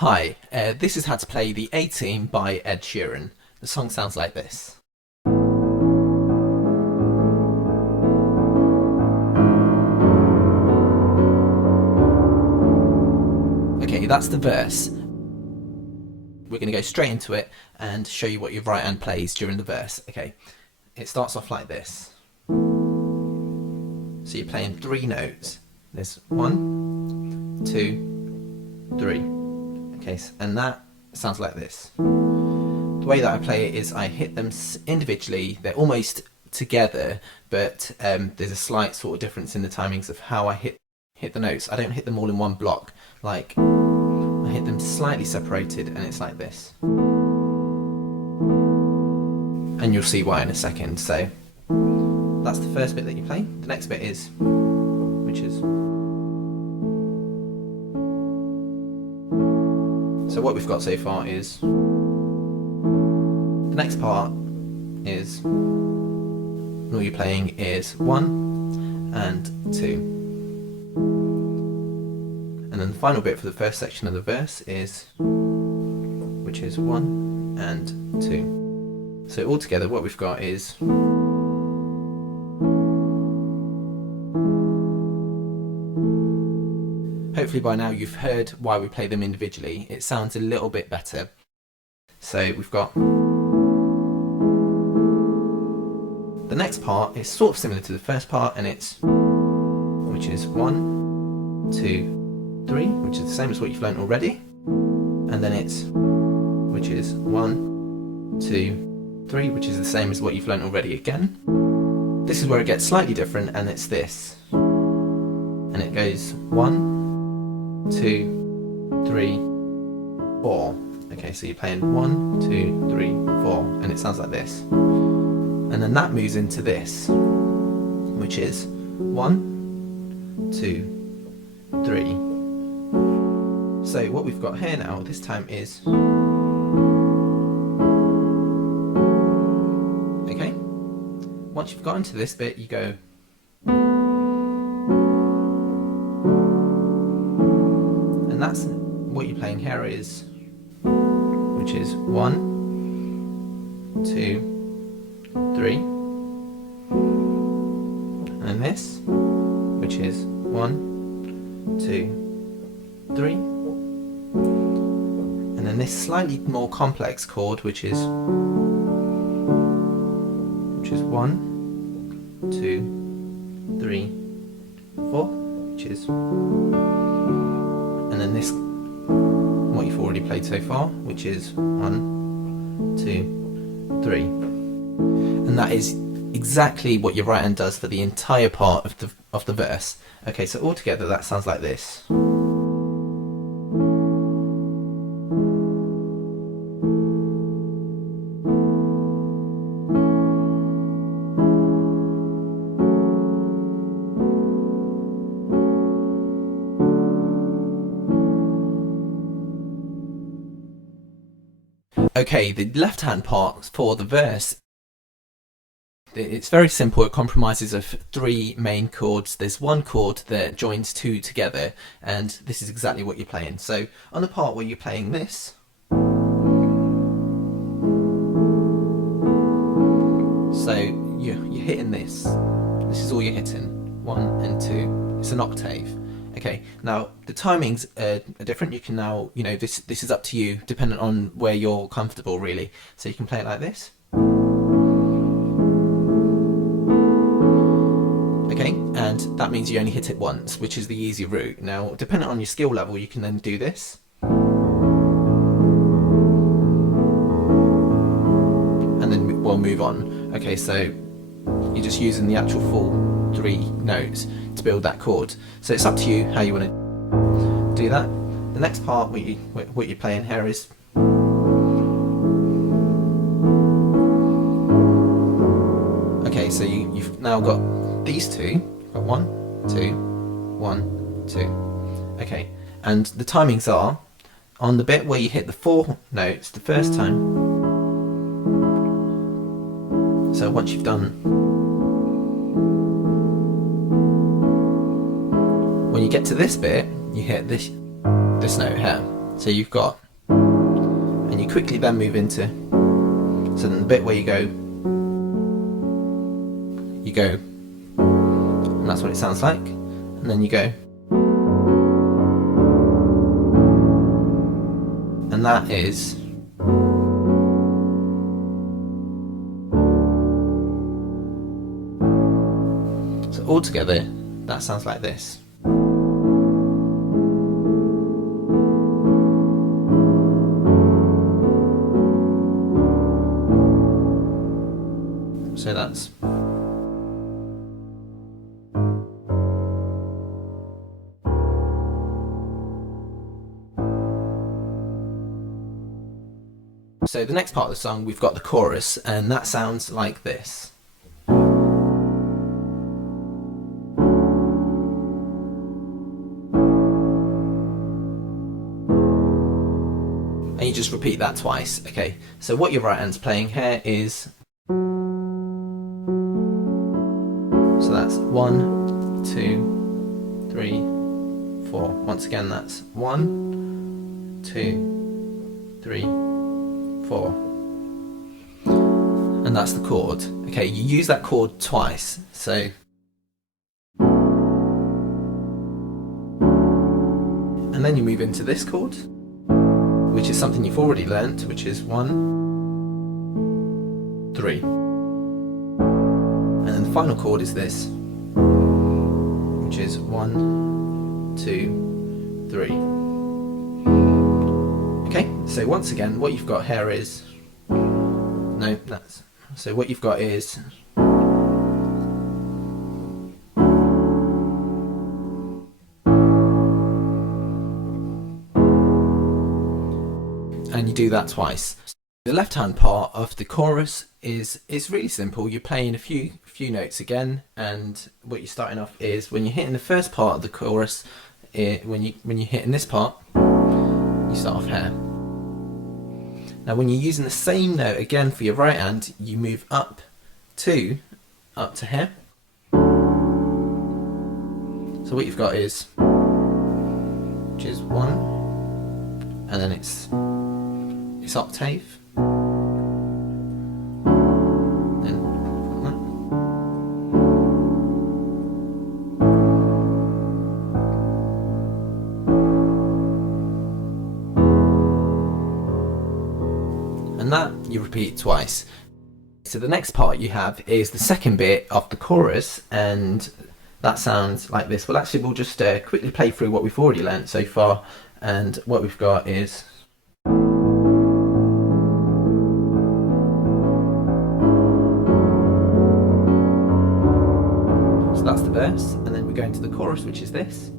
Hi, this is how to play the A-Team by Ed Sheeran. The song sounds like this. Okay, that's the verse. We're going to go straight into it and show you what your right hand plays during the verse. Okay, it starts off like this. So you're playing three notes. There's 1, 2, 3. Okay, and that sounds like this. The way that I play it is I hit them individually. They're almost together, but there's a slight sort of difference in the timings of how I hit the notes. I don't hit them all in one block. Like, I hit them slightly separated, and it's like this. And you'll see why in a second. So that's the first bit that you play. The next bit is, which is. So what we've got so far is, the next part is, all you're playing is 1 and 2. And then the final bit for the first section of the verse is, which is 1 and 2. So altogether what we've got is, hopefully by now you've heard why we play them individually. It sounds a little bit better. So we've got, the next part is sort of similar to the first part, and it's, which is 1, 2, 3, which is the same as what you've learnt already. And then it's, which is 1, 2, 3, which is the same as what you've learnt already again. This is where it gets slightly different, and it's this. And it goes 1, 2, 3, 4. Okay, so you're playing 1, 2, 3, 4, and it sounds like this. And then that moves into this, which is 1, 2, 3. So what we've got here now, this time is, okay, once you've got into this bit, you go, and that's what you're playing here is, which is 1, 2, 3, and this, which is 1, 2, 3, and then this slightly more complex chord, which is 1, 2, 3, 4, which is, and then this, what you've already played so far, which is 1, 2, 3. And that is exactly what your right hand does for the entire part of the verse. Okay, so altogether that sounds like this. Okay, the left hand part for the verse, it's very simple. It compromises of 3 main chords. There's one chord that joins 2 together, and this is exactly what you're playing. So on the part where you're playing this, so you're hitting this. This is all you're hitting, 1 and 2. It's an octave. Okay, now the timings are different. You can now, this is up to you, dependent on where you're comfortable, really. So you can play it like this. Okay, and that means you only hit it once, which is the easy route. Now, depending on your skill level, you can then do this. And then we'll move on. Okay, so you're just using the actual full 3 notes to build that chord. So it's up to you how you want to do that. The next part, what you're playing here is, okay, so you've now got these 2. You've got 1, 2, 1, 2. Okay, and the timings are on the bit where you hit the 4 notes the first time. So once you've done, when you get to this bit, you hit this note here. So you've got, and you quickly then move into, so then the bit where you go, and that's what it sounds like, and then you go, and that is, so all together that sounds like this. So that's, so the next part of the song we've got the chorus, and that sounds like this. And you just repeat that twice. Okay, so what your right hand's playing here is, so that's 1, 2, 3, 4. Once again, that's 1, 2, 3, 4. And that's the chord. Okay, you use that chord twice. So, and then you move into this chord, which is something you've already learnt, which is 1, 3. And then the final chord is this, which is 1, 2, 3. Okay, so once again, what you've got here is, no, that's, so what you've got is, and you do that twice. The left hand part of the chorus is really simple. You're playing a few notes again, and what you're starting off is, when you're hitting the first part of the chorus, when you're hitting this part, you start off here. Now when you're using the same note again for your right hand, you move up to here. So what you've got is, which is 1, and then it's octave, then that. And that you repeat twice. So the next part you have is the second bit of the chorus, and that sounds like this. Well, actually we'll just quickly play through what we've already learnt so far, and what we've got is, so that's the verse, and then we go into the chorus, which is this.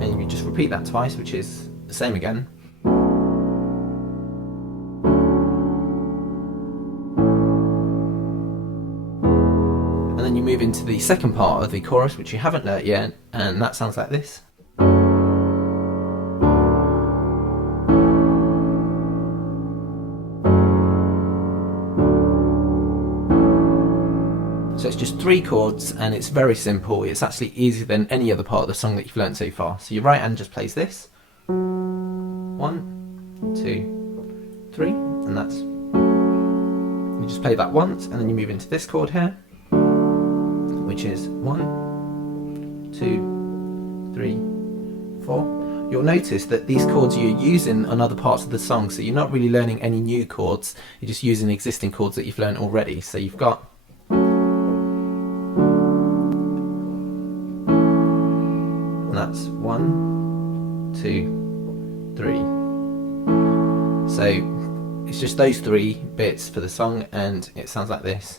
And you just repeat that twice, which is the same again. And then you move into the second part of the chorus, which you haven't learnt yet, and that sounds like this. So it's just 3 chords, and it's very simple. It's actually easier than any other part of the song that you've learned so far. So your right hand just plays this. 1, 2, 3, and that's, you just play that once, and then you move into this chord here, which is 1, 2, 3, 4. You'll notice that these chords you're using on other parts of the song, so you're not really learning any new chords, you're just using existing chords that you've learned already. So you've got, and that's 1, 2, 3. So it's just those 3 bits for the song, and it sounds like this.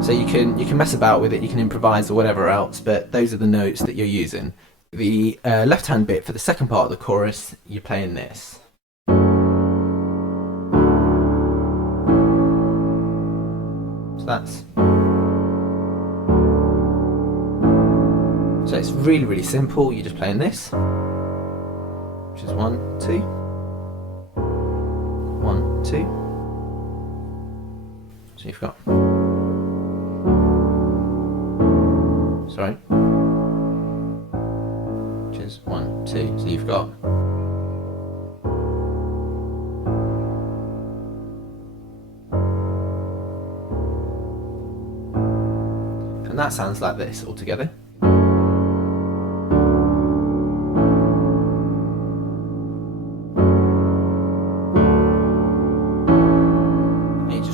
So you can mess about with it, you can improvise or whatever else, but those are the notes that you're using. The left hand bit for the second part of the chorus, you're playing this. So it's really, really simple. You're just playing this, which is 1, 2, 1, 2. So you've got, sorry, which is 1, 2. So you've got, and that sounds like this all together.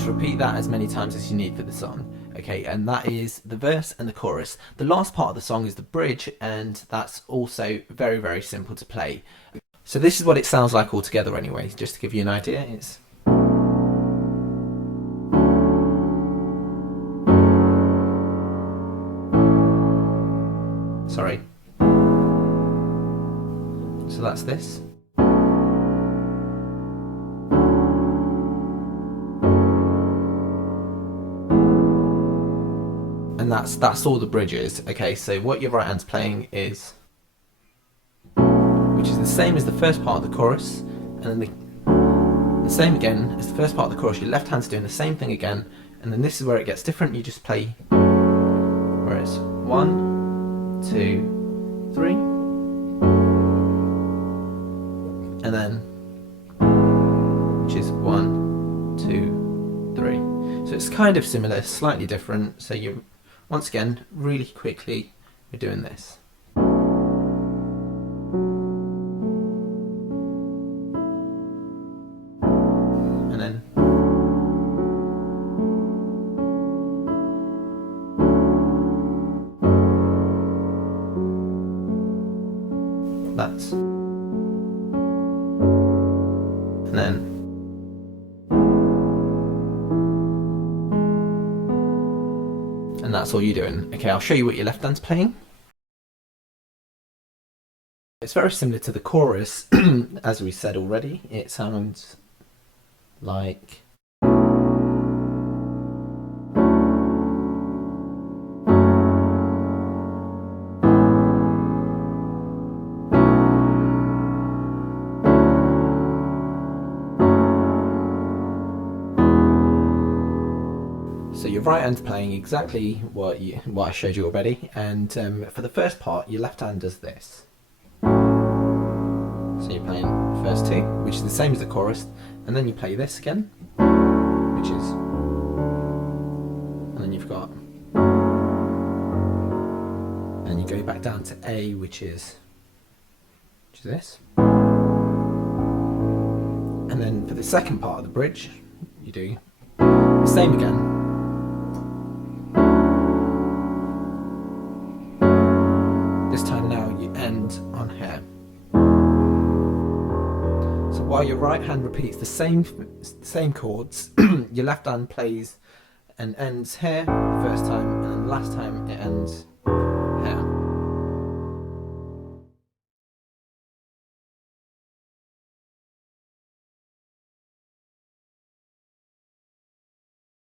Repeat that as many times as you need for the song. Okay, and that is the verse and the chorus. The last part of the song is the bridge, and that's also very, very simple to play. So this is what it sounds like all together anyway, just to give you an idea. It's sorry. So that's this. And that's all the bridges. Okay, so what your right hand's playing is, which is the same as the first part of the chorus, and then the same again as the first part of the chorus. Your left hand's doing the same thing again, and then this is where it gets different. You just play where it's 1, 2, 3, and then which is 1, 2, 3. So it's kind of similar, slightly different. So you, once again, really quickly, we're doing this. And then that's, and then and that's all you're doing. Okay, I'll show you what your left hand's playing. It's very similar to the chorus, as we said already. It sounds like so your right hand's playing exactly what I showed you already, and for the first part, your left hand does this. So you're playing the first two, which is the same as the chorus, and then you play this again, which is, and then you've got, and you go back down to A, which is this, and then for the second part of the bridge, you do the same again. This time now you end on here. So while your right hand repeats the same chords, your left hand plays and ends here the first time, and then last time it ends